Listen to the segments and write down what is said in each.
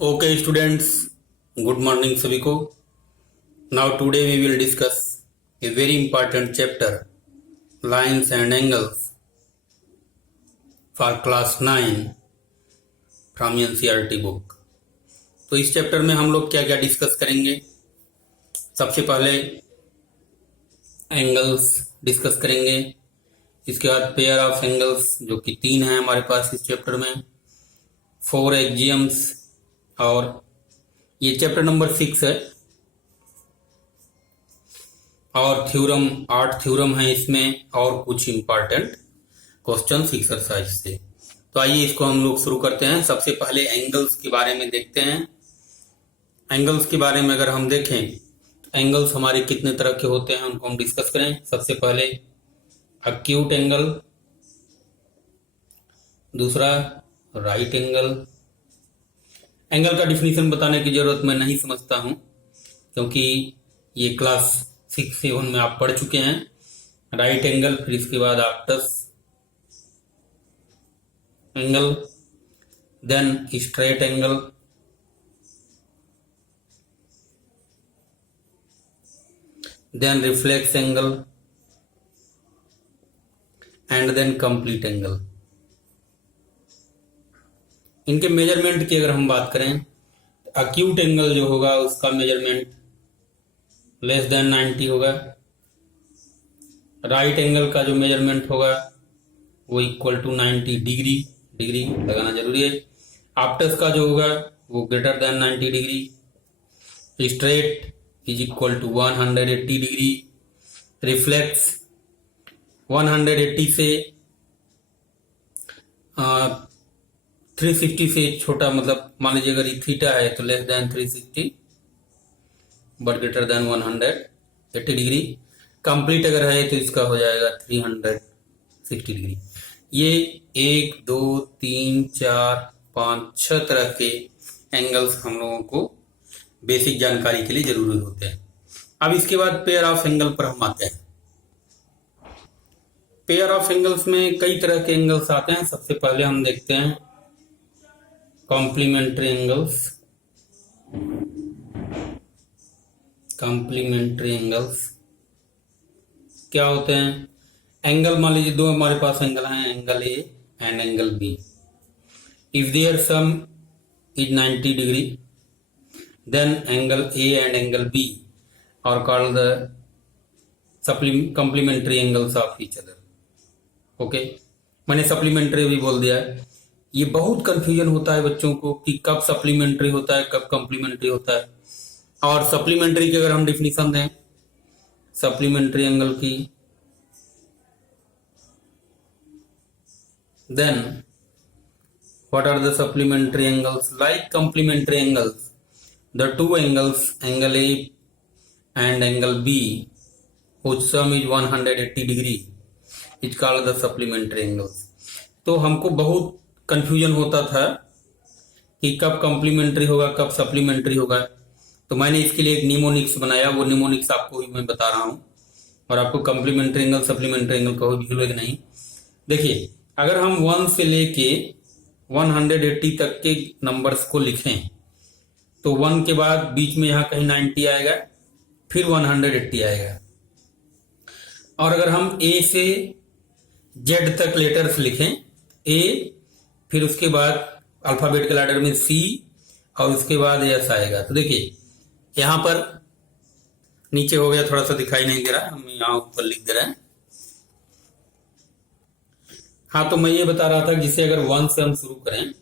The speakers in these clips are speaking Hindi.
ओके स्टूडेंट्स, गुड मॉर्निंग सभी को। Now today we will discuss a very important chapter lines and angles for class 9 from NCERT book. तो इस चैप्टर में हम लोग क्या क्या डिस्कस करेंगे। सबसे पहले एंगल्स डिस्कस करेंगे, इसके बाद पेयर ऑफ एंगल्स जो कि 3 है हमारे पास इस चैप्टर में, 4 एक्जियम्स, और ये चैप्टर नंबर 6 है और थ्योरम 8 थ्योरम है इसमें और कुछ इंपॉर्टेंट क्वेश्चन एक्सरसाइज से। तो आइए इसको हम लोग शुरू करते हैं। सबसे पहले एंगल्स के बारे में देखते हैं। एंगल्स के बारे में अगर हम देखें, एंगल्स हमारे कितने तरह के होते हैं उनको हम डिस्कस करें। सबसे पहले एक्यूट एंगल, दूसरा राइट एंगल। एंगल का डिफिनीशन बताने की जरूरत मैं नहीं समझता हूं, क्योंकि ये क्लास 6-7 में आप पढ़ चुके हैं। राइट एंगल, फिर इसके बाद obtuse angle, then straight angle, then reflex angle and then complete angle. इनके मेजरमेंट की अगर हम बात करें, एक्यूट एंगल जो होगा उसका मेजरमेंट लेस देन 90 होगा। राइट एंगल का जो मेजरमेंट होगा वो इक्वल टू 90 डिग्री लगाना जरूरी है। ऑप्टस का जो होगा वो greater than 90 degree. Straight is equal to 180 degree. Reflex 180 से 360 से छोटा, मतलब मान लीजिए अगर ये थीटा है तो less than 360 but greater than 180 degree. Complete अगर है तो इसका हो जाएगा 360 डिग्री। ये 1 2 3 4 5 6 तरह के एंगल्स हम लोगों को बेसिक जानकारी के लिए जरूरी होते हैं। अब इसके बाद पेयर ऑफ एंगल पर हम आते हैं। पेयर ऑफ एंगल्स में कई तरह के एंगल्स आते हैं। सबसे पहले हम देखते हैं कॉम्प्लीमेंट्री एंगल्स। कॉम्प्लीमेंट्री एंगल्स क्या होते हैं? एंगल मान लीजिए दो हमारे पास एंगल हैं, angle A and angle B. If their sum is 90 degree, then angle A and angle B are called the complementary angles of each other. Okay, मैंने सप्लीमेंट्री भी बोल दिया है। ये बहुत कंफ्यूजन होता है बच्चों को कि कब सप्लीमेंट्री होता है कब कॉम्प्लीमेंट्री होता है। और सप्लीमेंट्री की अगर हम डिफिनीशन दें सप्लीमेंट्री एंगल की, then what are the supplementary angles? Like complementary angles, the two angles angle A and angle B whose sum is 180 degree is called the supplementary angles। तो हमको बहुत कंफ्यूजन होता था कि कब कॉम्प्लीमेंट्री होगा कब सप्लीमेंट्री होगा। तो मैंने इसके लिए एक निमोनिक्स बनाया, वो निमोनिक्स आपको भी मैं बता रहा हूं और आपको कॉम्प्लीमेंट्री एंगल सप्लीमेंट्री एंगल का भी भूलेगा नहीं। देखिए, अगर हम 1 से लेके 180 तक के नंबर्स को लिखें तो 1 के बाद बीच में यहां कहीं 90 आएगा, फिर 180 आएगा। और अगर हम ए से जेड तक लेटर्स लिखें, ए फिर उसके बाद अल्फाबेट के लैडर में सी और उसके बाद एस आएगा। तो देखिए यहां पर नीचे हो गया, थोड़ा सा दिखाई नहीं दे रहा, हम यहां ऊपर लिख दे रहे हैं। हाँ, तो मैं ये बता रहा था जिसे अगर 1 से हम शुरू करें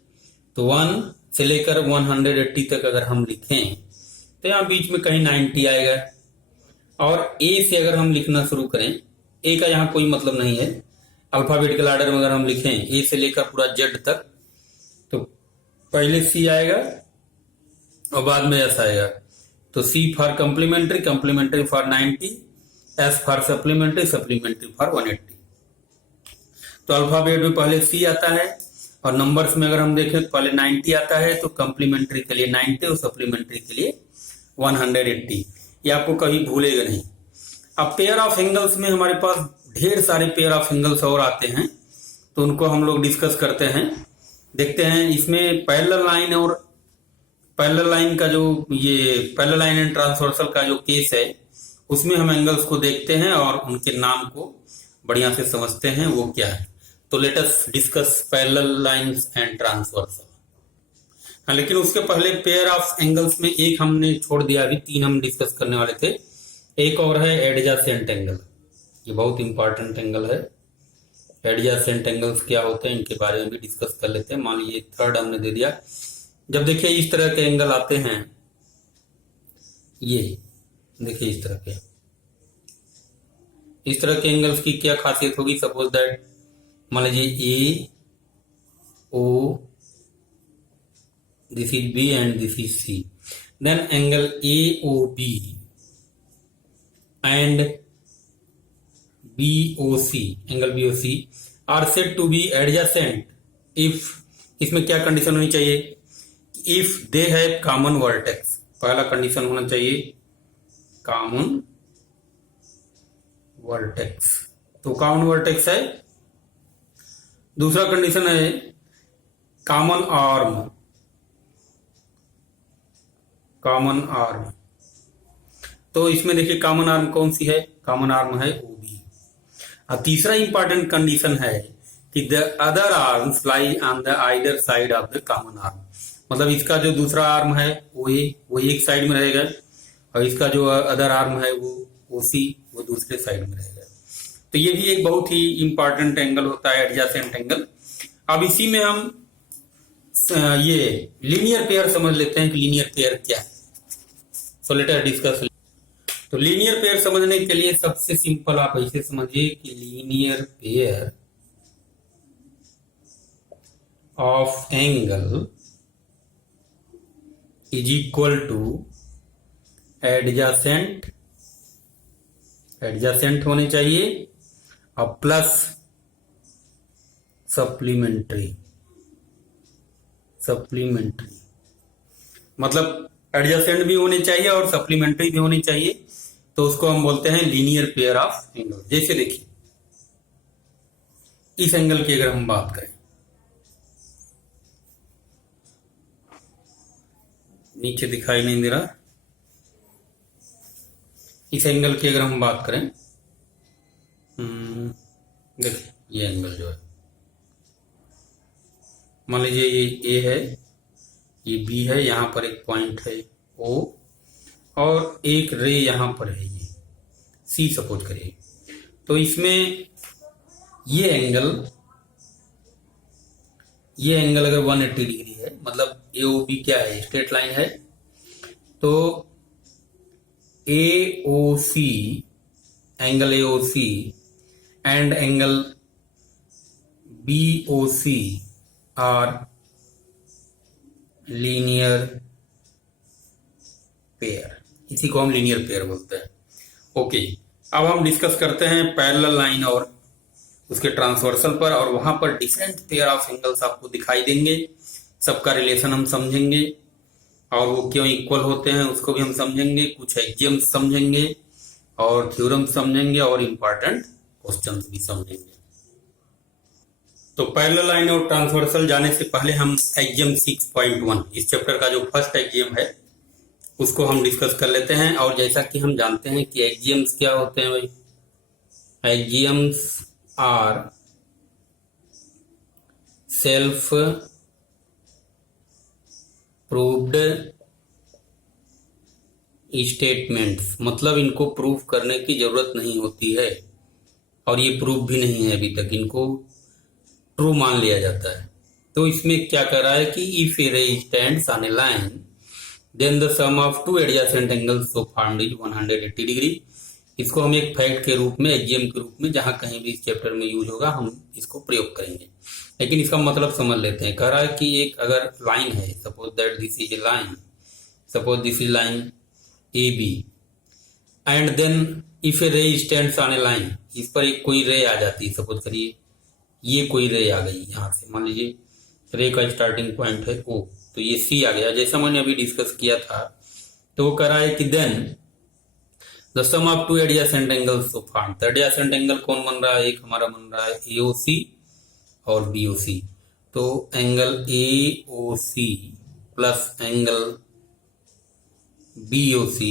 तो 1 से लेकर 180 तक अगर हम लिखें तो यहां बीच में कहीं 90 आएगा। और ए से अगर हम लिखना शुरू करें, ए का यहां कोई मतलब नहीं है, अल्फाबेट के लैडर में अगर हम लिखें ए से लेकर पूरा जेड तक तो पहले सी आएगा और बाद में एस आएगा। तो C for complementary, complementary for 90, S for supplementary, supplementary for 180। तो अल्फाबेट में पहले सी आता है और नंबर्स में अगर हम देखें तो पहले 90 आता है, तो कॉम्प्लीमेंट्री के लिए 90 और सप्लीमेंट्री के लिए 180। ये आपको कभी भूलेगा नहीं। अब पेयर ऑफ एंगल्स में हमारे पास ढेर सारे पेयर ऑफ एंगल्स और आते हैं, तो उनको हम लोग डिस्कस करते हैं। देखते हैं इसमें पैरेलल लाइन और पैरेलल लाइन का जो ये पैरेलल लाइन एंड ट्रांसवर्सल का जो केस है उसमें हम एंगल्स को देखते हैं और उनके नाम को बढ़िया से समझते हैं वो क्या है। तो late us discuss parallel lines and transversal. हाँ, लेकिन उसके पहले पेयर ऑफ एंगल्स में एक हमने छोड़ दिया, अभी 3 हम डिस्कस करने वाले थे। एक और है एडजेसेंट एंगल, ये बहुत इंपॉर्टेंट एंगल है। एडजेसेंट एंगल्स क्या होते हैं इनके बारे में भी डिस्कस कर लेते हैं। मान लीजिए 3rd हमने दे दिया। जब देखिए इस तरह के एंगल आते हैं, ये देखिए इस तरह के एंगल्स की क्या खासियत होगी। सपोज दैट मान लीजिए ए ओ, this is B and this is C, then angle AOB and BOC, angle BOC are said to be adjacent if, इसमें क्या कंडीशन होनी चाहिए, if they have common vertex। पहला कंडीशन होना चाहिए common vertex, तो common vertex है। दूसरा कंडीशन है common arm, कॉमन आर्म। तो इसमें देखिए कॉमन आर्म कौन सी है, कॉमन आर्म है ओबी। और तीसरा इंपॉर्टेंट कंडीशन है कि the other arms lie on the either side of the common arm. मतलब इसका जो दूसरा आर्म है वो एक साइड में रहेगा और इसका जो अदर आर्म है वो ओसी वो दूसरे साइड में रहेगा। तो ये भी एक बहुत ही इंपॉर्टेंट एंगल होता है एडजेसेंट एंगल। अब इसी में हम ये लीनियर पेयर समझ लेते हैं कि लीनियर पेयर क्या है। सो लेट अस डिस्कस। तो लीनियर पेयर समझने के लिए सबसे सिंपल आप ऐसे समझिए कि linear pair of angle is equal two adjacent होने चाहिए और प्लस सप्लीमेंट्री। मतलब एडजेसेंट भी होने चाहिए और सप्लीमेंट्री भी होनी चाहिए, तो उसको हम बोलते हैं लीनियर पेयर ऑफ एंगल। जैसे देखिए इस एंगल की अगर हम बात करें, नीचे दिखाई नहीं दे रहा, इस एंगल की अगर हम बात करें, देखिए ये एंगल जो है, मान लीजिए ये ए है, ये बी है, यहां पर एक पॉइंट है ओ और एक रे यहां पर है ये सी सपोज करिए। तो इसमें ये एंगल अगर 180 डिग्री है, मतलब एओबी क्या है, स्ट्रेट लाइन है। तो AOC, angle AOC and angle BOC are linear pair, इसी को हम लीनियर पेयर बोलते हैं। ओके, अब हम डिस्कस करते हैं पैरेलल लाइन और उसके ट्रांसवर्सल पर, और वहां पर डिफरेंट पेयर ऑफ एंगल्स आपको दिखाई देंगे, सबका रिलेशन हम समझेंगे और वो क्यों इक्वल होते हैं उसको भी हम समझेंगे, कुछ एक्सियम्स समझेंगे और थ्योरम समझेंगे और इंपॉर्टेंट क्वेश्चंस भी समझेंगे। तो पैरेलल लाइन और ट्रांसवर्सल जाने से पहले हम एक्सियम 6.1 इस चैप्टर का जो फर्स्ट एक्सियम है उसको हम डिस्कस कर लेते हैं। और जैसा कि हम जानते हैं कि एक्सियम्स क्या होते हैं भाई, axioms are self proved statements, मतलब इनको प्रूव करने की जरूरत नहीं होती है और ये प्रूव भी नहीं है अभी तक, इनको ट्रू मान लिया जाता है। तो इसमें क्या कर रहा है कि if a ray stands on a line then the sum of two adjacent angles so found is 180 degree. इसको हम एक फैक्ट के रूप में, एक्सियम के रूप में, जहां कहीं भी इस चैप्टर में यूज होगा हम इसको प्रयोग करेंगे। लेकिन इसका मतलब समझ लेते हैं। कह रहा है कि एक अगर लाइन है, suppose that this is a line, suppose this is line A B and then if a ray stands on a line, इस पर एक कोई रे आ जाती है, सपोज करिए ये कोई रे आ गई यहां से, मान लीजिए रे का स्टार्टिंग पॉइंट है ओ, तो ये सी आ गया जैसा मैंने अभी डिस्कस किया था। तो वो कह रहा है कि then the sum of two adjacent angles so found. तो एडजेसेंट एंगल कौन बन रहा है, एक हमारा बन रहा है एओसी और बीओसी। तो angle AOC plus angle BOC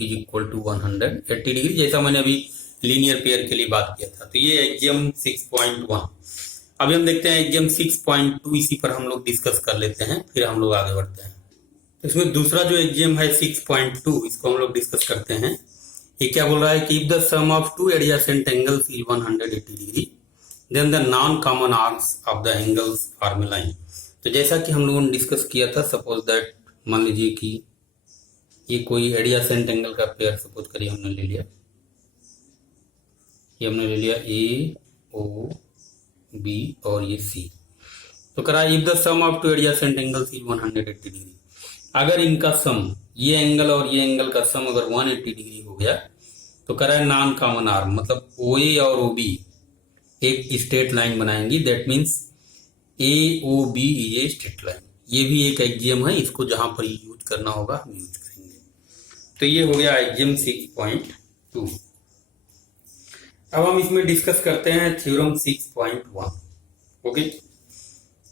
is equal to 180 degree, जैसा मैंने अभी लीनियर पेयर के लिए बात किया था। तो ये एक्जियम 6.1। अभी हम देखते हैं एक्जियम 6.2, इसी पर हम लोग डिस्कस कर लेते हैं, फिर हम लोग आगे बढ़ते हैं। तो इसमें दूसरा जो एक्जियम है 6.2, इसको हम लोग डिस्कस करते हैं। ये क्या बोल रहा है कि if the sum of two adjacent angles is 180 degree then the non common arms of the angles form line. तो जैसा कि हम लोगों ने डिस्कस किया था, सपोज दैट मान लीजिए कि ये कोई एडजेसेंट एंगल का पेयर सपोज करिए हमने ले लिया, ये हमने ले लिया AOB और ये C। तो करा if the sum of two adjacent angles is 180 degree, अगर इनका सम, ये एंगल और ये एंगल का सम अगर 180 डिग्री हो गया तो करा है नॉन कॉमन आर्म, मतलब OA और OB एक स्ट्रेट लाइन बनाएंगी। That means AOB is a straight line. ये भी एक एक्जियम है, इसको जहां पर यूज करना होगा हम यूज करेंगे। तो ये हो गया एक्जियम 6.2। अब हम इसमें डिस्कस करते हैं थ्योरम 6.1। ओके,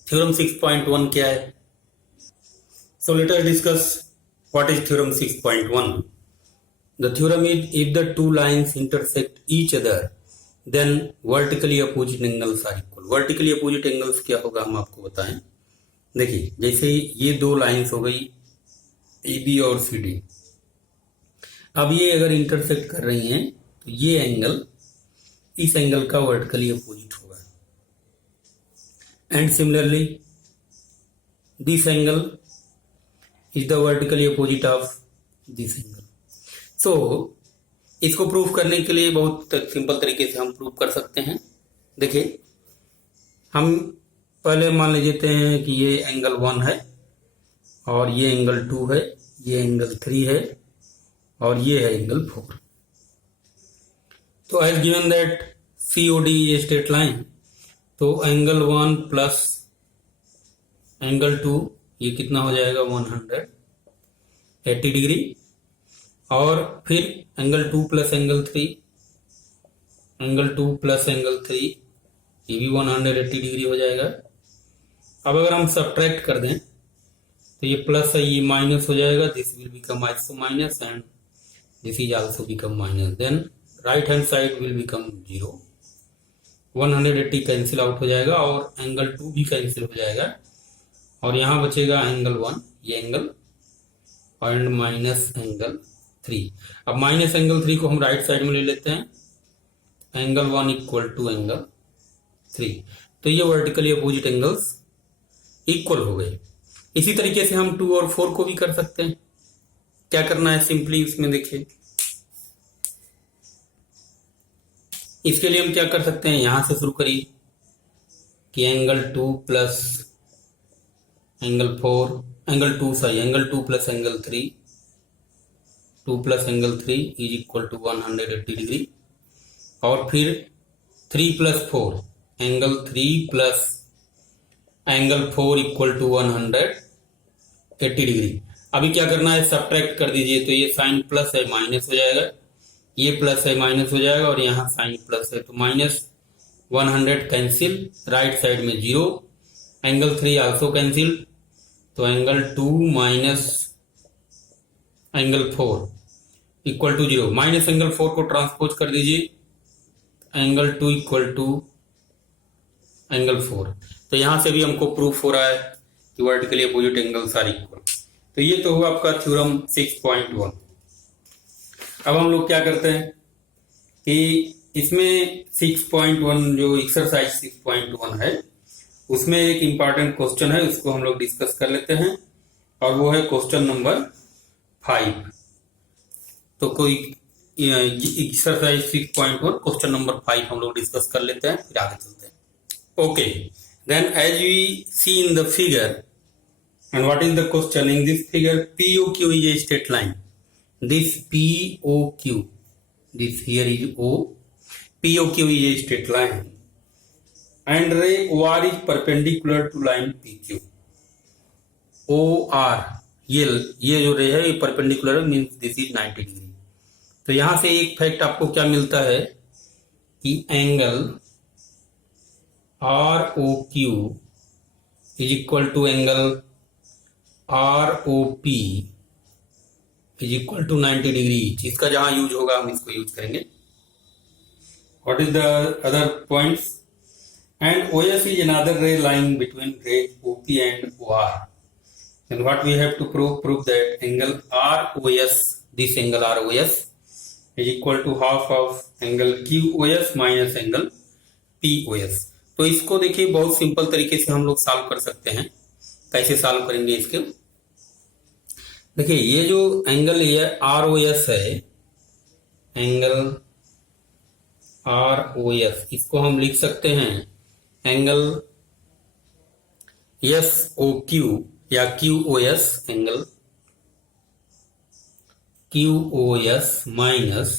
थ्योरम 6.1 क्या है? So let us discuss what is theorem 6.1. The theorem is if the two lines intersect each other, then vertically opposite angles are equal. Vertically opposite angles क्या होगा हम आपको बताएं। देखिए, जैसे ये दो लाइंस हो गई AB और CD, अब ये अगर इंटरसेक्ट कर रही हैं तो ये एंगल इस एंगल का वर्टिकली अपोजिट होगा, and similarly this angle is the vertically opposite of this angle. So इसको प्रूव करने के लिए बहुत सिंपल तरीके से हम प्रूव कर सकते हैं। देखिए, हम पहले मान लेते हैं कि ये एंगल 1 है और ये एंगल 2 है, ये एंगल 3 है और ये है एंगल 4। तो as given that COD is straight line, तो एंगल 1 प्लस एंगल 2 ये कितना हो जाएगा 180 डिग्री, और फिर angle 2 plus angle 3, angle 2 plus angle 3 ये भी 180 डिग्री हो जाएगा। अब अगर हम सब्ट्रैक्ट कर दें तो ये प्लस है, ये माइनस हो जाएगा, this will become also minus and this is also become minus, then right hand side will become 0। 180 cancel out हो जाएगा और एंगल 2 भी कैंसिल हो जाएगा, और यहां बचेगा एंगल 1, ये एंगल एंड माइनस एंगल 3। अब माइनस एंगल 3 को हम राइट साइड में ले लेते हैं, एंगल 1 इक्वल टू एंगल 3। तो ये वर्टिकली अपोजिट एंगल्स इक्वल हो गए। इसी तरीके से हम 2 और 4 को भी कर सकते हैं। क्या करना है सिंपली इसमें देखिए, इसके लिए हम क्या कर सकते हैं, यहां से शुरू करिए कि angle 2 plus angle 4, angle 2 sorry angle 2 plus angle 3, 2 plus angle 3 is equal to 180 degree, और फिर 3 plus 4 angle 3 plus angle 4 equal to 180 degree. अभी क्या करना है, सब्ट्रैक्ट कर दीजिए, तो ये साइन प्लस है माइनस हो जाएगा, ये प्लस है माइनस हो जाएगा, और यहाँ साइन प्लस है तो माइनस 100 कैंसिल, राइट साइड में 0, एंगल 3 आल्सो कैंसिल, तो angle 2 minus angle 4 equal to 0। Minus angle 4 को ट्रांसपोज कर दीजिए, एंगल 2 इक्वल टू एंगल 4। तो यहां से भी हमको प्रूफ हो रहा है कि vertically opposite angles are equal. तो ये तो हुआ आपका थ्योरम 6.1। अब हम लोग क्या करते हैं कि इसमें 6.1 जो एक्सरसाइज 6.1 है उसमें एक इंपॉर्टेंट क्वेश्चन है, उसको हम लोग डिस्कस कर लेते हैं, और वो है क्वेश्चन नंबर 5। तो कोई एक्सरसाइज 6.1 क्वेश्चन नंबर 5 हम लोग डिस्कस कर लेते हैं, फिर आगे चलते हैं। Okay, then as we see in the figure, and what is the question in this figure, POQ is a straight line, this POQ, this here is O, POQ is a straight line and ray OR is perpendicular to line PQ. OR ये जो रे है ये परपेंडिकुलर है, मीन्स दिस इज 90 डिग्री। तो यहां से एक फैक्ट आपको क्या मिलता है कि angle ROQ is equal to angle ROP is equal to 90 degree each. इसका जहां यूज होगा हम इसको यूज करेंगे। What is the other points? And OS is another ray lying between rays OP and OR. Then what we have to prove? Prove that angle ROS, this angle ROS is equal to half of angle QOS minus angle POS. तो इसको देखिए बहुत सिंपल तरीके से हम लोग सॉल्व कर सकते हैं। कैसे सॉल्व करेंगे इसके? देखिए ये जो एंगल ये ROS है, एंगल ROS, इसको हम लिख सकते हैं एंगल SOQ या QOS, angle QOS minus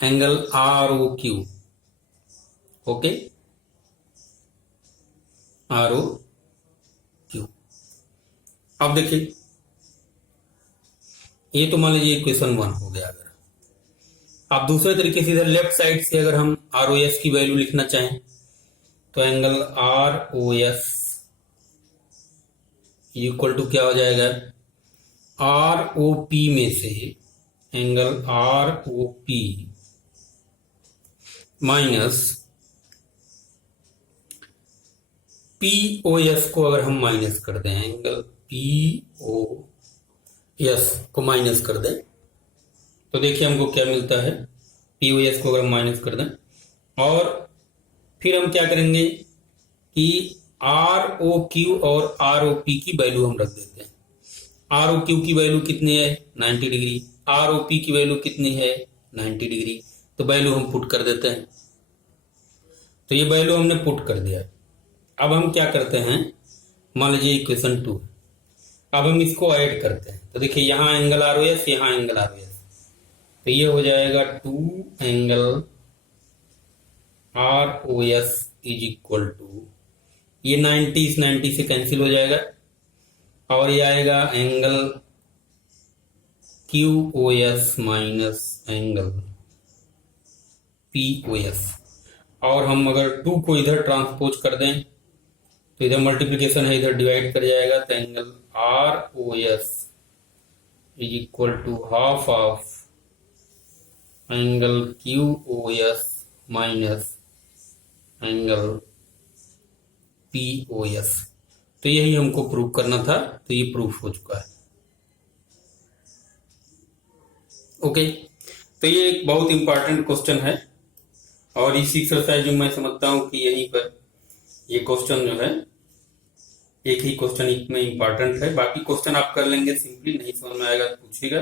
angle ROQ। Okay, ROQ। अब देखिए ये तो मान लीजिए इक्वेशन 1 हो गया। अगर आप दूसरे तरीके से इधर लेफ्ट साइड से अगर हम ROS की वैल्यू लिखना चाहें तो एंगल ROS इक्वल टू क्या हो जाएगा? ROP में से एंगल ROP माइनस POS को अगर हम माइनस कर दें, एंगल POS को माइनस कर दें तो देखिए हमको क्या मिलता है। POS को अगर हम माइनस कर दें और फिर हम क्या करेंगे कि ROQ और ROP की वैल्यू हम रख देते हैं। ROQ की वैल्यू कितनी है? 90 डिग्री। ROP की वैल्यू कितनी है? 90 डिग्री। तो वैल्यू हम पुट कर देते हैं। तो ये वैल्यू हमने पुट कर दिया। अब हम क्या करते हैं, मान लीजिए इक्वेशन 2, अब हम इसको ऐड करते हैं। तो देखिए यहाँ एंगल ROS, यहाँ एंगल ROS, तो ये हो जाएगा 2 angle ROS is equal to, ये 90 इस 90 से कैंसिल हो जाएगा और ये आएगा angle QOS minus angle POS। और हम अगर 2 को इधर ट्रांसपोज कर दें तो इधर मल्टीप्लिकेशन है, इधर डिवाइड कर जाएगा। तो angle ROS is equal to half of angle QOS minus angle POS। तो यही हमको प्रूव करना था, तो ये प्रूफ हो चुका है। ओके, तो ये एक बहुत इंपॉर्टेंट क्वेश्चन है और इस एक्सरसाइज में मैं समझता हूं कि यहीं पर ये क्वेश्चन जो है, एक ही क्वेश्चन इसमें इंपॉर्टेंट है। बाकी क्वेश्चन आप कर लेंगे सिंपली, नहीं समझ में आएगा तो पूछिएगा।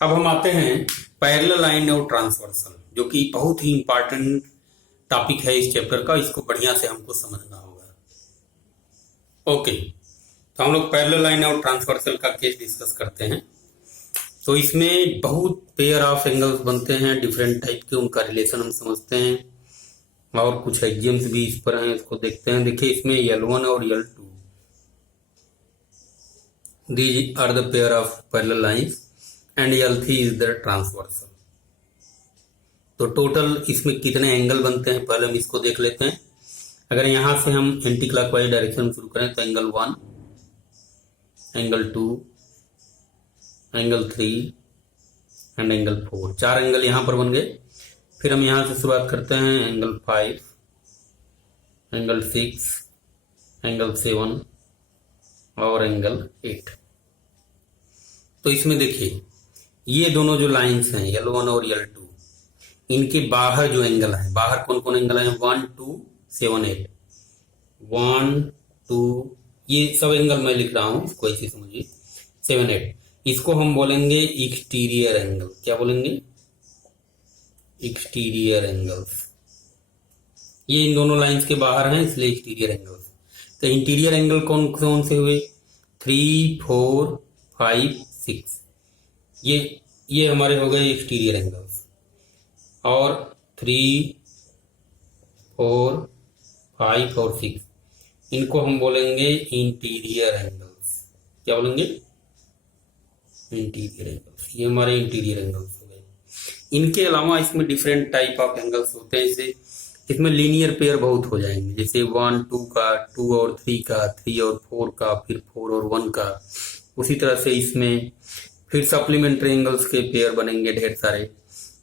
अब हम आते हैं पैरेलल लाइन और ट्रांसवर्सल, जो कि बहुत ही इंपॉर्टेंट टॉपिक है इस चैप्टर का। इसको बढ़िया से हमको समझना होगा। ओके, तो हम लोग पैरेलल लाइन और ट्रांसवर्सल का केस डिस्कस करते हैं। तो इसमें बहुत पेयर ऑफ एंगल्स बनते हैं डिफरेंट टाइप के, उनका रिलेशन हम समझते हैं और कुछ एग्जाम्स भी इस पर हैं, इसको देखते हैं। देखिए इसमें L1 और L2, these are the pair of parallel lines and L3 is the transversal। तो टोटल इसमें कितने एंगल बनते हैं पहले हम इसको देख लेते हैं। अगर यहां से हम एंटी क्लॉकवाइज डायरेक्शन में शुरू करें तो angle 1, angle 2, angle 3 and angle 4, 4 angle यहां पर बन गए। फिर हम यहां से शुरुआत करते हैं एंगल 5, एंगल 6, एंगल 7 और एंगल 8। तो इसमें देखिए ये दोनों जो लाइंस हैं L1 और L2, इनके बाहर जो एंगल है, बाहर कौन कौन एंगल है? 1, 2, 7, 8, 1, 2, ये सब एंगल मैं लिख रहा हूं, इसको ऐसे समझिए, 7, 8। इसको हम बोलेंगे एक्सटीरियर एंगल। क्या बोलेंगे? Exterior angles. ये इन दोनों लाइंस के बाहर हैं, इसलिए एक्सटीरियर एंगल्स। तो इंटीरियर एंगल कौन कौन से हुए? 3, 4, 5, 6, ये हमारे हो गए एक्सटीरियर एंगल्स। और 3, 4, 5 और 6, इनको हम बोलेंगे इंटीरियर एंगल्स। क्या बोलेंगे? Interior angles. ये हमारे इंटीरियर एंगल्स हो गए। इनके अलावा इसमें डिफरेंट टाइप ऑफ एंगल्स होते हैं। जैसे इसमें लीनियर पेयर बहुत हो जाएंगे, जैसे 1, 2 का, 2 और 3 का, 3 और 4 का, फिर 4 और 1 का। उसी तरह से इसमें फिर सप्लीमेंट्री एंगल्स के पेयर बनेंगे ढेर सारे।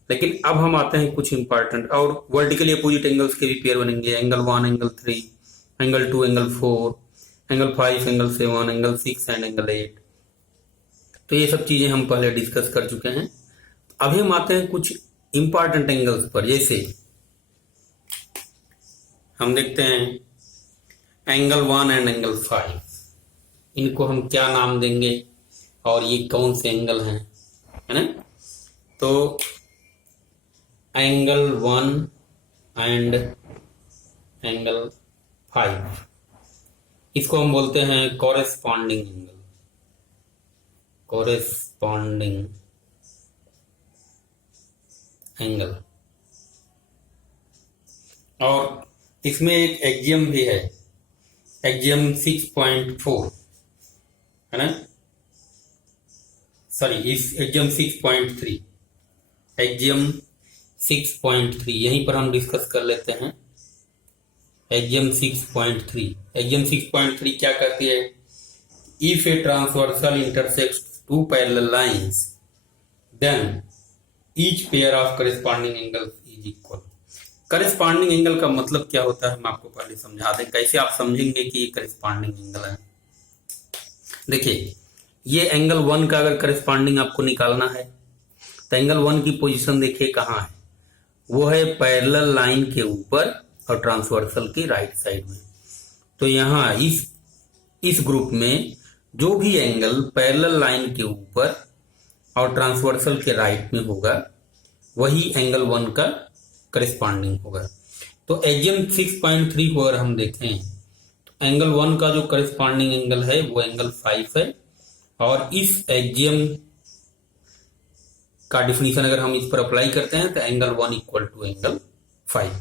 लेकिन अब हम आते हैं कुछ इंपॉर्टेंट, और वर्टिकली अपोजिट एंगल्स के भी पेयर बनेंगे, angle 1, angle 3, angle 2, angle 4, angle 5, angle 7, angle 6 and angle 8। तो ये सब चीजें हम पहले डिस्कस कर चुके हैं। अभी हम आते हैं कुछ इंपॉर्टेंट एंगल्स पर, जैसे हम देखते हैं एंगल 1 एंड एंगल 5। इनको हम क्या नाम देंगे और ये कौन से एंगल हैं, है ना? तो एंगल 1 एंड एंगल 5, इसको हम बोलते हैं कॉरेस्पॉन्डिंग एंगल, कॉरेस्पॉन्डिंग एंगल। और इसमें एक एक्जियम भी है, एक्जियम 6.4, है ना? सॉरी, इस एक्जियम 6.3, एक्जियम 6.3 यहीं पर हम डिस्कस कर लेते हैं। एक्जियम 6.3, एक्जियम 6.3 क्या कहती है? If a transversal intersects two parallel lines then each pair of corresponding angle is equal. Corresponding angle का मतलब क्या होता है, हम आपको पहले समझा दें, कैसे आप समझेंगे कि ये करेस्पॉन्डिंग एंगल है। देखिए, ये एंगल 1 का अगर करेस्पॉन्डिंग आपको निकालना है तो एंगल 1 की पोजीशन देखिए कहाँ है, वो है पैरेलल लाइन के ऊपर और ट्रांसवर्सल के राइट साइड में। तो यहाँ इस ग्रुप में जो भी एंगल पैरेलल लाइन के ऊपर और ट्रांसवर्सल के राइट में होगा वही एंगल 1 का करेस्पॉन्डिंग होगा। तो एक्जियम 6.3 को अगर हम देखें तो एंगल 1 का जो करेस्पॉन्डिंग एंगल है वो एंगल 5 है, और इस एक्जियम का डिफिनीशन अगर हम इस पर अप्लाई करते हैं तो एंगल 1 इक्वल टू एंगल 5।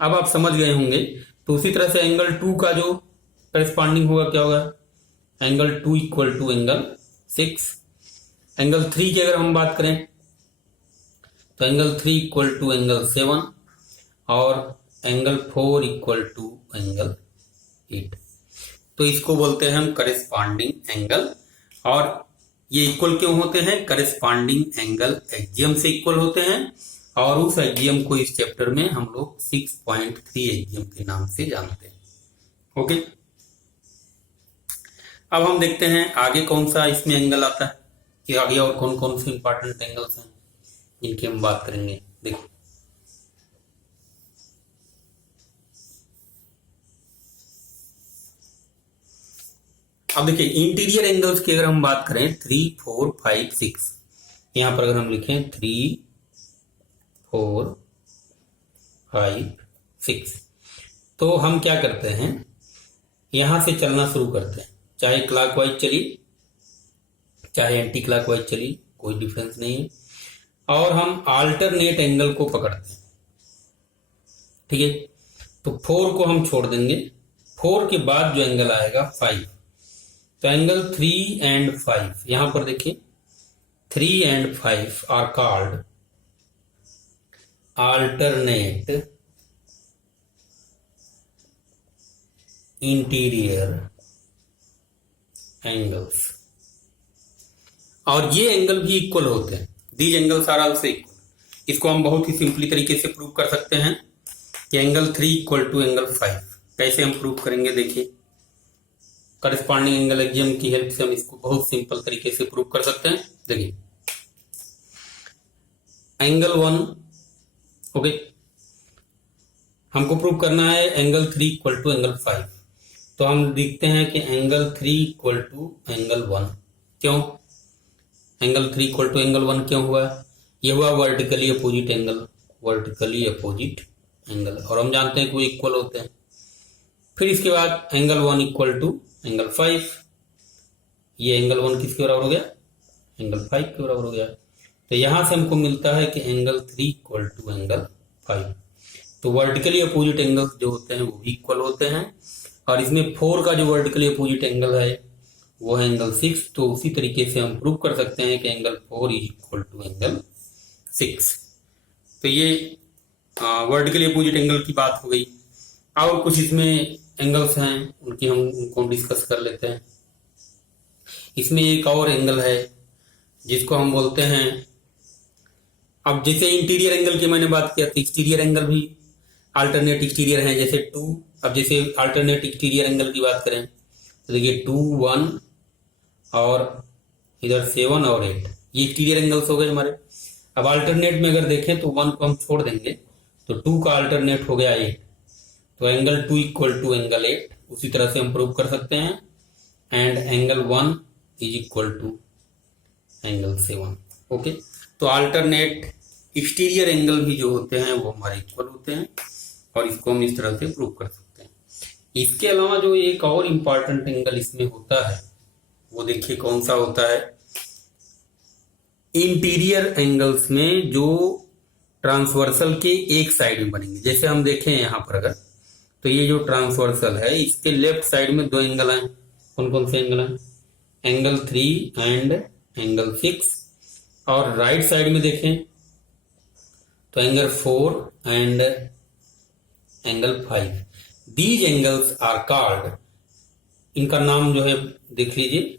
अब आप समझ गए होंगे। तो उसी तरह से एंगल 2 का जो करेस्पॉन्डिंग होगा क्या होगा, angle 2 equal to angle 6। Angle 3 की अगर हम बात करें तो एंगल 3 इक्वल टू एंगल 7, और एंगल 4 इक्वल टू एंगल 8। तो इसको बोलते हैं हम करेस्पॉन्डिंग एंगल। और ये इक्वल क्यों होते हैं? करेस्पॉन्डिंग एंगल एक्जियम से इक्वल होते हैं, और उस एक्जियम को इस चैप्टर में हम लोग 6.3 एक्जियम के नाम से जानते हैं। ओके, अब हम देखते हैं आगे कौन सा इसमें एंगल आता है, कि आगे और कौन कौन से इंपॉर्टेंट एंगल्स हैं इनकी हम बात करेंगे। देखो, अब देखिए इंटीरियर एंगल्स की अगर हम बात करें 3, 4, 5, 6, यहां पर अगर हम लिखें 3, 4, 5, 6, तो हम क्या करते हैं, यहां से चलना शुरू करते हैं। चाहे क्लॉकवाइज चलिए चाहे एंटी क्लॉकवाइज चलिए, कोई डिफरेंस नहीं है, और हम अल्टरनेट एंगल को पकड़ते हैं। ठीक है, तो 4 को हम छोड़ देंगे, 4 के बाद जो एंगल आएगा 5, तो एंगल 3 एंड 5, यहां पर देखिए 3 and 5 are called alternate interior angles, और ये एंगल भी इक्वल होते हैं। These angles are also equal. इसको हम बहुत ही सिंपली तरीके से प्रूव कर सकते हैं कि एंगल 3 इक्वल टू एंगल 5। कैसे हम प्रूव करेंगे, देखिए करेस्पॉन्डिंग एंगल एक्जियम की हेल्प से हम इसको बहुत सिंपल तरीके से प्रूव कर सकते हैं। देखिए एंगल 1, ओके, हमको प्रूव करना है एंगल 3 इक्वल टू एंगल 5। तो हम देखते हैं कि एंगल 3 इक्वल टू एंगल 1, क्यों एंगल 3 इक्वल टू एंगल 1 क्यों हुआ? ये हुआ vertically opposite angle, vertically opposite angle, और हम जानते हैं कि वो इक्वल होते हैं। फिर इसके बाद एंगल 1 इक्वल टू एंगल 5, ये एंगल 1 किसके बराबर हो गया? एंगल 5 के बराबर हो गया। तो यहां से हमको मिलता है कि एंगल 3 इक्वल टू एंगल 5। तो वर्टिकली अपोजिट एंगल्स जो होते हैं वो भी इक्वल होते हैं, और इसमें 4 का जो वर्टिकली अपोजिट एंगल है वो है एंगल 6। तो उसी तरीके से हम प्रूव कर सकते हैं कि angle 4 is equal to angle 6। तो ये वर्टिकली अपोजिट एंगल की बात हो गई। और कुछ इसमें एंगल्स हैं, उनको डिस्कस कर लेते हैं। इसमें एक और एंगल है जिसको हम बोलते हैं, अब जैसे इंटीरियर एंगल की मैंने बात किया तो एक्सटीरियर एंगल भी अल्टरनेट एक्सटीरियर हैं, जैसे 2। अब जैसे अल्टरनेट एक्सटीरियर एंगल की बात करें तो देखिए 2, 1 और इधर 7 और 8, ये एक्सटीरियर एंगल्स हो गए हमारे। अब अल्टरनेट में अगर देखें तो 1 को हम छोड़ देंगे तो 2 का अल्टरनेट हो गया 8, तो एंगल 2 इक्वल टू एंगल 8। उसी तरह से हम प्रूव कर सकते हैं and angle 1 is equal to angle 7। Okay, तो अल्टरनेट एक्सटीरियर एंगल भी जो होते हैं वो हमारे इक्वल होते हैं और इसको हम इस तरह से प्रूव कर सकते हैं। इसके अलावा जो एक और इम्पॉर्टेंट एंगल इसमें होता है वो देखिए कौन सा होता है। इंटीरियर एंगल्स में जो ट्रांसवर्सल के एक साइड में बनेंगे, जैसे हम देखें यहां पर अगर, तो ये जो ट्रांसवर्सल है इसके लेफ्ट साइड में दो एंगल हैं। कौन कौन से एंगल हैं? Angle 3 and angle 6। और राइट साइड में देखें तो angle 4 and angle 5। These angles are called, इनका नाम जो है देख लीजिए,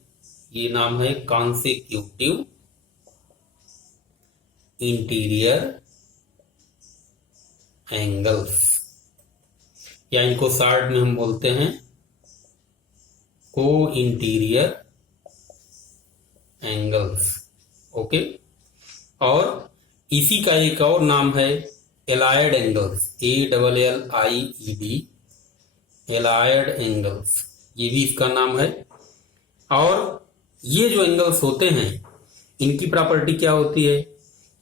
ये नाम है कॉन्सेक्यूटिव इंटीरियर एंगल्स, या इनको शॉर्ट में हम बोलते हैं को इंटीरियर एंगल्स। ओके, और इसी का एक और नाम है allied angles, ALLIED, allied angles, ये भी इसका नाम है। और ये जो एंगल्स होते हैं इनकी प्रॉपर्टी क्या होती है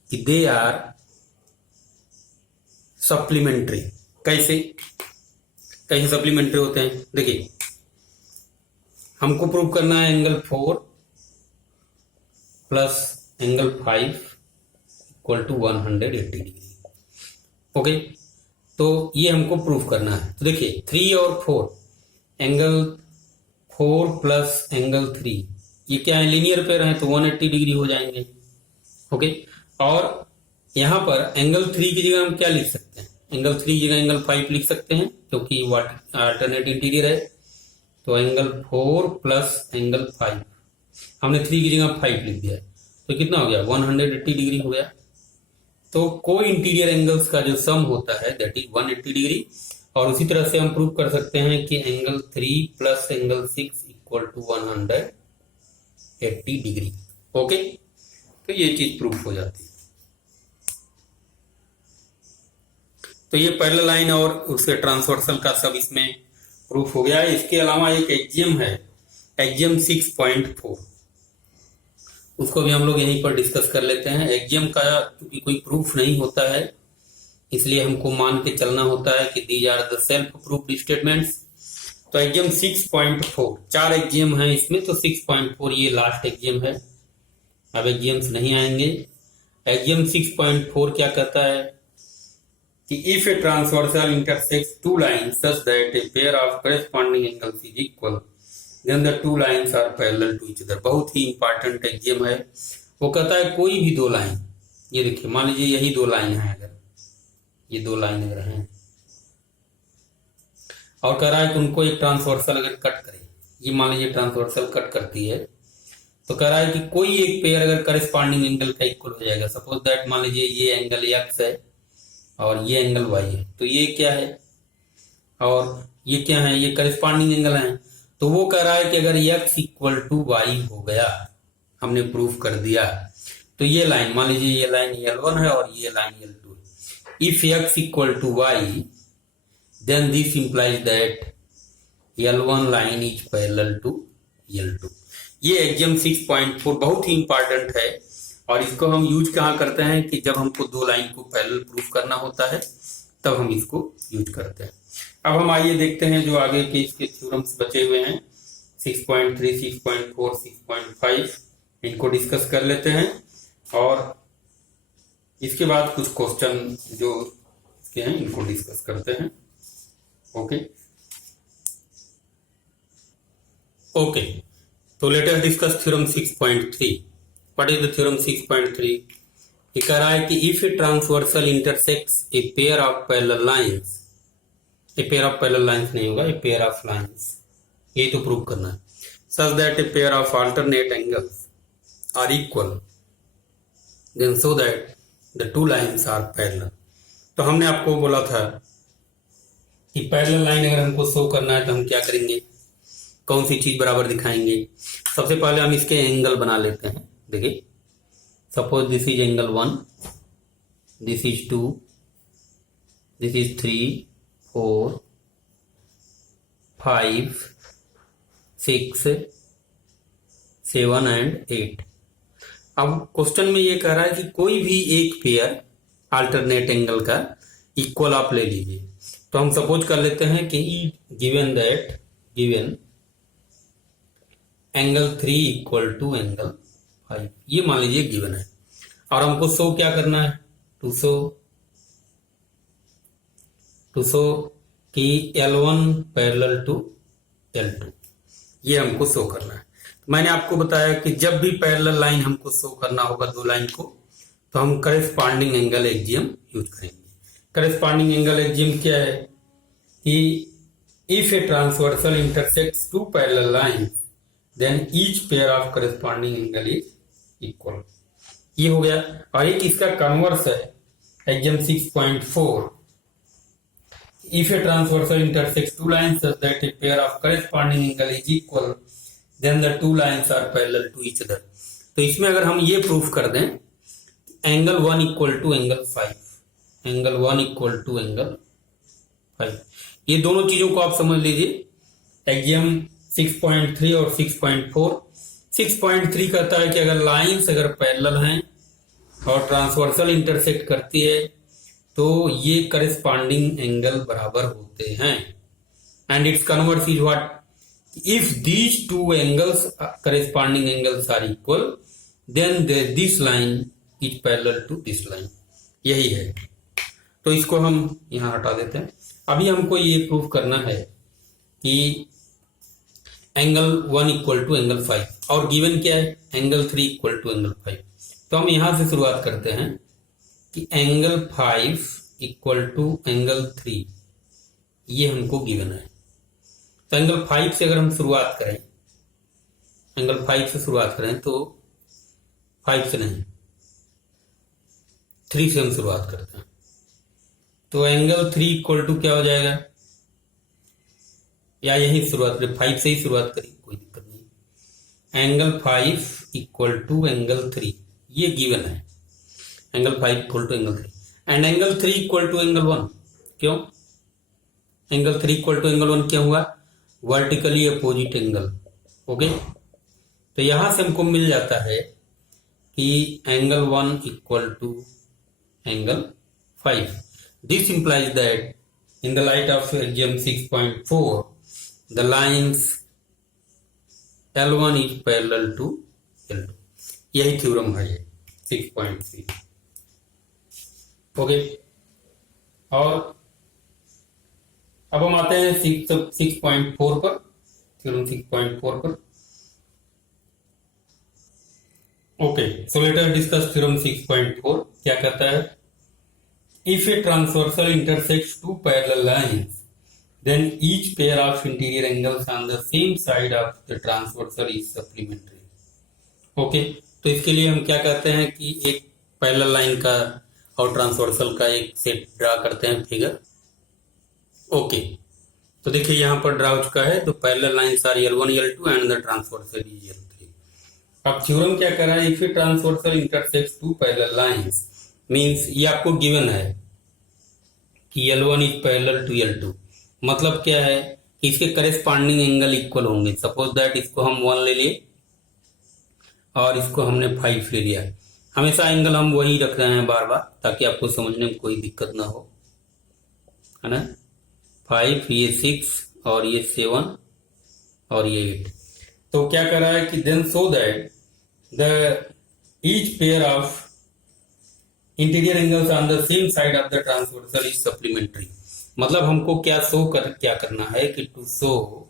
कि दे आर सप्लीमेंट्री। कैसे कैसे सप्लीमेंट्री होते हैं? देखिए, हमको प्रूव करना है angle 4 plus angle 5 equal to 180 degree. Okay, तो ये हमको प्रूव करना है। तो देखिए 3 और 4, एंगल 4 प्लस एंगल 3, ये क्या है? लीनियर पेयर है तो 180 डिग्री हो जाएंगे। ओके, और यहां पर एंगल 3 की जगह हम क्या लिख सकते हैं? एंगल 3 की जगह एंगल 5 लिख सकते हैं क्योंकि अल्टरनेट इंटीरियर है। तो एंगल 4 प्लस एंगल 5, हमने 3 की जगह 5 लिख दिया, तो कितना हो गया? 180 डिग्री हो गया। तो को इंटीरियर एंगल्स का जो सम होता है दैट इज 180 डिग्री। और उसी तरह से हम प्रूव कर सकते हैं कि angle 3 plus angle 6 equal to 180 degree. Okay, तो ये चीज प्रूफ हो जाती है। तो ये पैरेलल लाइन और उसके ट्रांसवर्सल का सब इसमें प्रूफ हो गया है। इसके अलावा एक एक्जियम है, एक्जियम 6.4, उसको भी हम लोग यहीं पर डिस्कस कर लेते हैं। एक्जियम का क्योंकि कोई प्रूफ नहीं होता है इसलिए हमको मान के चलना होता है कि these are the self proofed statements. तो एक्जियम 6.4, 4 एक्जियम है इसमें, तो 6.4 ये लास्ट एक्जियम है। अब एक्जियम्स नहीं आएंगे। एक्जियम 6.4 क्या कहता है कि if a transversal intersects two lines such that a pair of corresponding angles is equal then the two lines are parallel to each other. बहुत ही इंपॉर्टेंट एक्जियम है। वो कहता है कोई भी दो लाइन, ये देखिए मान लीजिए यही दो लाइन है, अगर ये दो लाइन अगर हैं और कह रहा है कि उनको एक ट्रांसवर्सल अगर कट करे, ये मान लीजिए ट्रांसवर्सल कट करती है, तो कह रहा है कि कोई एक पेयर अगर करेस्पॉन्डिंग एंगल का इक्वल हो जाएगा। सपोज दैट मान लीजिए ये एंगल एक्स है और ये एंगल वाई है, तो ये क्या है और ये क्या है? ये करेस्पॉन्डिंग एंगल है। तो वो कह रहा है कि अगर एक्स इक्वल टू वाई हो गया, हमने प्रूफ कर दिया, तो ये लाइन मान लीजिए ये लाइन L1 है और ये लाइन L2 है। If X equal to Y then this implies that L1 line is parallel to L2। ये एक्जियम 6.4 बहुत ही इंपॉर्टेंट है और इसको हम यूज कहाँ करते हैं कि जब हमको दो लाइन को पैरेलल प्रूफ करना होता है तब हम इसको यूज करते हैं। अब हम आइए देखते हैं जो आगे के इसके थ्योरम्स बचे हुए हैं 6.3, 6.4, 6.5, इनको डिस्कस कर लेते हैं और इसके बाद कुछ क्वेश्चन जो इसके हैं इनको डिस्कस करते हैं। ओके, तो late us discuss theorem 6.3। What is the theorem 6.3? ये कह रहा है कि if a transversal intersects A pair of parallel lines, A pair of parallel lines नहीं होगा, ए पेयर ऑफ लाइंस, ये तो प्रूव करना है, such that a pair of alternate angles are equal then show that the two lines are parallel. तो हमने आपको बोला था कि पैरेलल लाइन अगर हमको शो करना है तो हम क्या करेंगे, कौन सी चीज बराबर दिखाएंगे। सबसे पहले हम इसके एंगल बना लेते हैं। देखिए, suppose this is angle 1, this is 2, this is 3, 4, 5, 6, 7 and 8। अब क्वेश्चन में ये कह रहा है कि कोई भी एक पेयर अल्टरनेट एंगल का इक्वल आप ले लीजिए। तो हम सपोज कर लेते हैं कि given angle 3 equal to angle 5, ये मान लीजिए गिवन है। और हमको शो क्या करना है, टू शो कि L1 पैरेलल टू L2, ये हमको शो करना है। मैंने आपको बताया कि जब भी पैरेलल लाइन हमको शो करना होगा दो लाइन को, तो हम करेस्पॉन्डिंग एंगल एक्जियम यूज करेंगे। करेस्पॉन्डिंग एंगल एक्जियम क्या है कि if a transversal intersects two parallel line then each pair of corresponding angle is equal, ये हो गया। और एक इसका कन्वर्स है axiom 6.4, if a transversal intersects two lines such that a pair of corresponding angle is equal then the two lines are parallel to each other. तो इसमें अगर हम ये प्रूफ कर दें angle 1 equal to angle 5, angle 1 equal to angle 5, ये दोनों चीजों को आप समझ लीजिए। एक्जियम 6.3 और 6.4। 6.3 कहता है कि अगर लाइन्स अगर पैरेलल हैं और ट्रांसवर्सल इंटरसेक्ट करती है तो ये करेस्पॉन्डिंग एंगल बराबर होते हैं। And it's converse is what, if these two angles corresponding angles are equal then this line is parallel to this line, यही है। तो इसको हम यहां हटा देते हैं। अभी हमको ये प्रूफ करना है कि एंगल 1 इक्वल टू एंगल 5 और गिवन क्या है एंगल 3 इक्वल टू एंगल 5। तो हम यहां से शुरुआत करते हैं कि एंगल 5 इक्वल टू एंगल 3, ये हमको गिवन है। तो एंगल 5 से अगर हम शुरुआत करें, एंगल 5 से शुरुआत करें तो 5 से नहीं 3 से हम शुरुआत करते हैं। तो एंगल 3 इक्वल टू क्या हो जाएगा, या यही शुरुआत करें 5 से ही शुरुआत करें, कोई दिक्कत नहीं। एंगल 5 इक्वल टू एंगल 3, ये गिवन है। Angle 5 equal to angle 3 and angle 3 equal to angle 1। क्यों एंगल 3 इक्वल टू एंगल 1 क्या हुआ, वर्टिकली अपोजिट एंगल। ओके, तो यहां से हमको मिल जाता है कि angle 1 equal to angle 5। This implies that in the light of axiom 6.4 the lines L1 is parallel to L2, यही थ्योरम है ये 6.3। ओके, और अब हम आते हैं 6.4 पर, थ्योरम 6.4 पर। Okay, so let us discuss theorem 6.4। क्या कहता है, if a transversal intersects two parallel lines then each pair of interior angles on the same side of the transversal is supplementary. Okay, तो इसके लिए हम क्या कहते हैं कि एक पैरेलल लाइन का और ट्रांसवर्सल का एक सेट ड्रा करते हैं फिगर। ओके, तो देखिए यहां पर ड्रा हो चुका है। तो parallel lines are L1 L2 and the transversal is L3। अब थ्योरम क्या कर रहा है, if a transversal intersects two parallel lines means ये आपको गिवन है कि L1 is parallel to L2। मतलब क्या है कि इसके करेस्पॉन्डिंग एंगल इक्वल होंगे। सपोज दैट इसको हम 1 ले लिए और इसको हमने 5 ले लिया। हमेशा एंगल हम वही रख रहे हैं बार बार, ताकि आपको समझने में कोई दिक्कत ना हो, है ना। 5, ये 6 और ये 7 और ये 8। तो क्या कर रहा है कि then so that the each pair of interior angles on the same side of the transversal is supplementary. मतलब हमको क्या करना है कि to show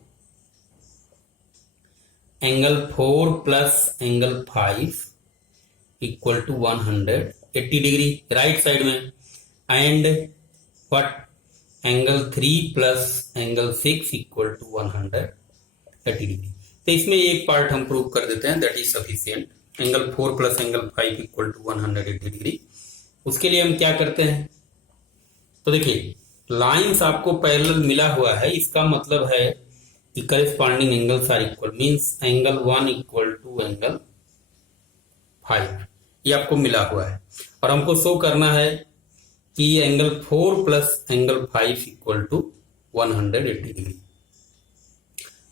angle 4 plus angle 5 equal to 180 degree right side में, and what angle 3 plus angle 6 equal to 180 degree. तो इसमें एक पार्ट हम प्रूव कर देते हैं, that is sufficient. Angle 4 plus angle 5 equal to 180 degree. उसके लिए हम क्या करते हैं, तो देखिए लाइंस आपको पैरेलल मिला हुआ है, इसका मतलब है कि corresponding angles are equal, means angle 1 equal to angle 5, ये आपको मिला हुआ है। और हमको शो करना है कि angle 4 plus angle 5 equal to 180 degree.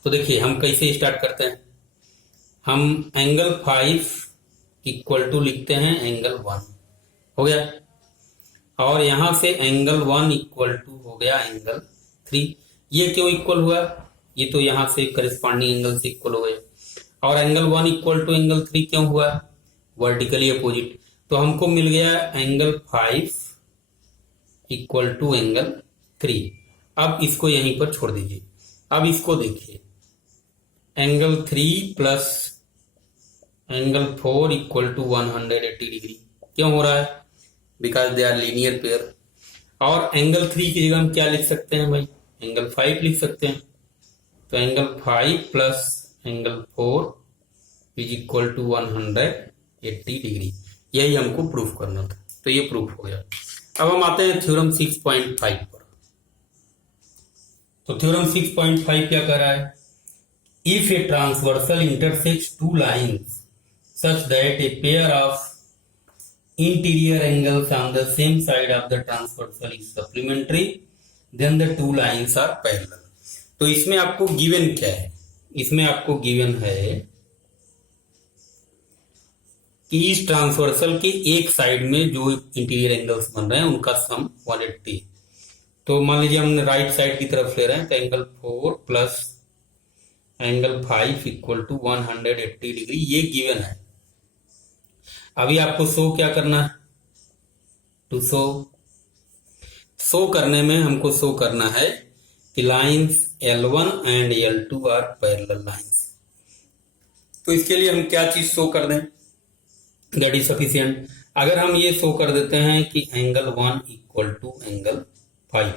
तो देखिए हम कैसे स्टार्ट करते हैं, हम एंगल 5 इक्वल टू लिखते हैं एंगल 1, हो गया। और यहां से एंगल 1 इक्वल टू हो गया एंगल 3। ये क्यों इक्वल हुआ, ये तो यहां से करेस्पॉन्डिंग एंगल से इक्वल हो गए। और एंगल 1 इक्वल टू एंगल 3 क्यों हुआ, वर्टिकली अपोजिट। तो हमको मिल गया एंगल 5 इक्वल टू एंगल 3। अब इसको यहीं पर छोड़ दीजिए। अब इसको देखिए, angle 3 plus angle 4 equal to 180 degree क्यों हो रहा है, because they are linear pair. और एंगल 3 की जगह हम क्या लिख सकते हैं भाई, एंगल 5 लिख सकते हैं। तो angle 5 plus angle 4 is equal to 180 degree, यही हमको प्रूफ करना था। तो ये प्रूफ हो गया। अब हम आते हैं थ्योरम 6.5 पर। तो थ्योरम 6.5 क्या कह रहा है, if a transversal intersects two lines such that a pair of interior angles on the same side of the transversal is supplementary, then the two lines are parallel। तो इसमें आपको गिवन क्या है, इसमें आपको गिवन है कि इस ट्रांसवर्सल के एक साइड में जो इंटीरियर एंगल्स बन रहे हैं उनका सम 180। तो मान लीजिए हमने राइट साइड की तरफ ले रहे हैं, तो angle 4 plus angle 5 equal to 180 degree, ये गिवन है। अभी आपको शो क्या करना है, टू शो करने में हमको शो करना है कि lines L1 and L2 are parallel lines. तो इसके लिए हम क्या चीज शो कर दें, दैट इज सफिशिएंट। अगर हम ये शो कर देते हैं कि angle 1 equal to angle 5,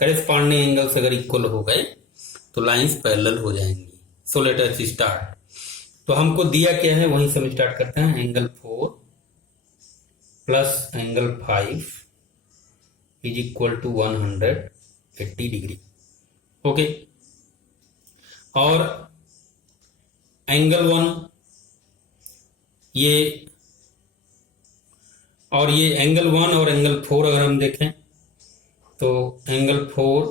corresponding angles अगर इक्वल हो गए तो लाइंस पैरेलल हो जाएंगी। So let us start. तो हमको दिया क्या है वहीं से हम स्टार्ट करते हैं, angle 4 plus angle 5 is equal to 180 degree, okay. और एंगल 1 ये एंगल 1 और एंगल 4 अगर हम देखें तो एंगल 4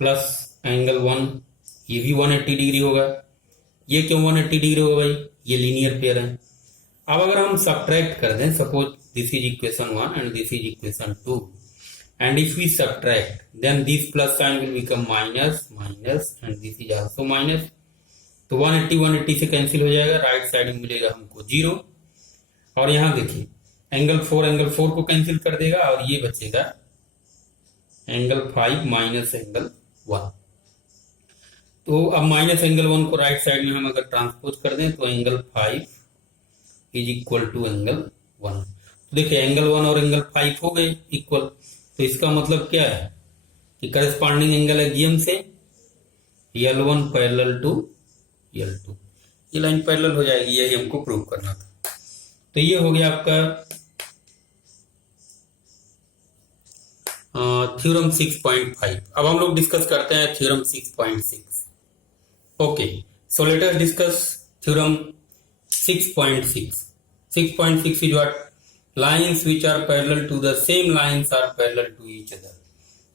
प्लस एंगल 1 ये भी 180 डिग्री होगा। ये क्यों 180 डिग्री होगा भाई, ये लीनियर पेयर है। अब अगर हम सब्ट्रैक्ट कर दें, suppose this is equation 1 and this is equation 2, and if we subtract then this plus sign will become minus minus and this is also minus. तो 180 से कैंसिल हो जाएगा, राइट साइड में मिलेगा हमको 0। और यहां देखिए एंगल 4 को कैंसिल कर देगा और ये बचेगा एंगल 5 माइनस एंगल 1। तो अब माइनस एंगल 1 को राइट साइड में हम अगर ट्रांसपोज कर दें तो angle 5 is equal to angle 1। तो देखिए एंगल 1 और एंगल 5 हो गए इक्वल। तो इसका मतलब क्या है कि करस्पॉन्डिंग एंगल है GM से L1 पैरेलल टू L2, ये लाइन पैरेलल हो जाएगी, यही हमको प्रूव करना था। तो ये हो गया आपका थ्योरम 6.5। अब हम लोग डिस्कस करते हैं theorem 6.6। Okay, so let us discuss theorem 6.6। 6.6 is what? Lines which are parallel to the same lines are parallel to each other।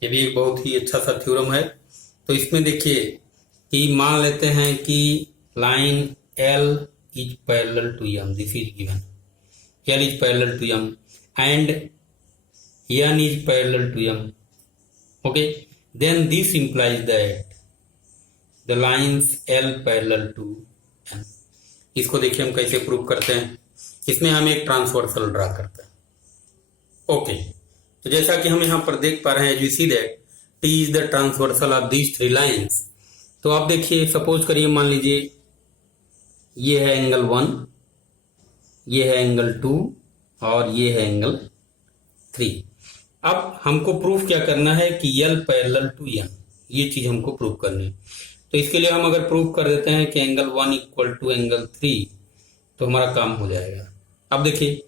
ये भी एक बहुत ही अच्छा सा थ्योरम है। तो इसमें देखिए कि मान लेते हैं कि line L is parallel to M, this is given, L is parallel to M and N is parallel to M, okay, then this implies that the lines L parallel to M। इसको देखिए हम कैसे प्रूव करते हैं। इसमें हम एक ट्रांसवर्सल ड्रा करते हैं, ओके। तो जैसा कि हम यहाँ पर देख पा रहे हैं, you see that T is the transversal of these 3 lines. तो आप देखिए, सपोज करिए, मान लीजिए ये है एंगल 1, ये है एंगल 2 और ये है एंगल 3। अब हमको प्रूफ क्या करना है कि L पैरेलल टू M, ये चीज हमको प्रूफ करनी है। तो इसके लिए हम अगर प्रूफ कर देते हैं कि एंगल 1 इक्वल टू एंगल 3, तो हमारा काम हो जाएगा। अब देखिए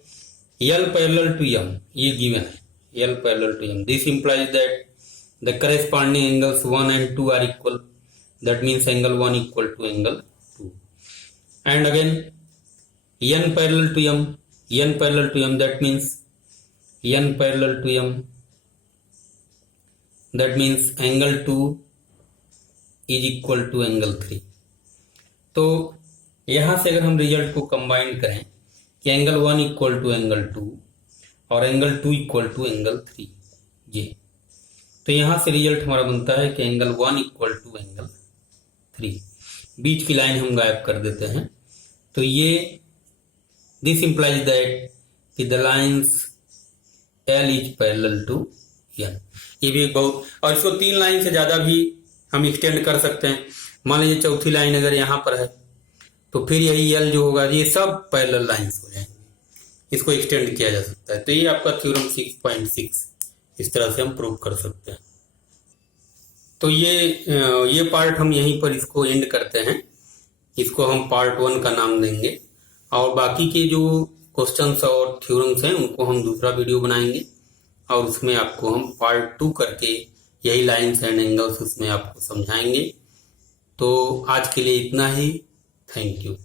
L पैरेलल टू M ये गिवन है, L parallel to M, this implies that the corresponding angles 1 and 2 are equal, that means angle 1 equal to angle 2, and again N parallel to M, N parallel to M, that means N parallel to M, that means angle 2 is equal to angle 3। तो यहां से अगर हम रिजल्ट को कंबाइन करें कि एंगल 1 इक्वल टू एंगल 2 और एंगल 2 इक्वल टू एंगल 3, ये तो यहां से रिजल्ट हमारा बनता है कि एंगल 1 इक्वल टू एंगल 3। बीच की लाइन हम गायब कर देते हैं, तो ये दिस इंप्लाइज दैट कि the lines L is parallel to N। ये भी एक बहुत, और इसको 3 लाइन से ज्यादा भी हम एक्सटेंड कर सकते हैं। मान लीजिए चौथी लाइन अगर यहाँ पर है तो फिर यही L जो होगा ये सब पैरेलल लाइंस हो जाएंगे, इसको एक्सटेंड किया जा सकता है। तो ये आपका थ्योरम 6.6 इस तरह से हम प्रूव कर सकते हैं। तो ये पार्ट हम यहीं पर इसको एंड करते हैं, इसको हम पार्ट 1 का नाम देंगे, और बाकी के जो क्वेश्चंस और थ्योरम्स हैं उनको हम दूसरा वीडियो बनाएंगे और उसमें आपको हम पार्ट 2 करके यही लाइंस एंड एंगल्स उसमें आपको समझाएंगे। तो आज के लिए इतना ही, थैंक यू।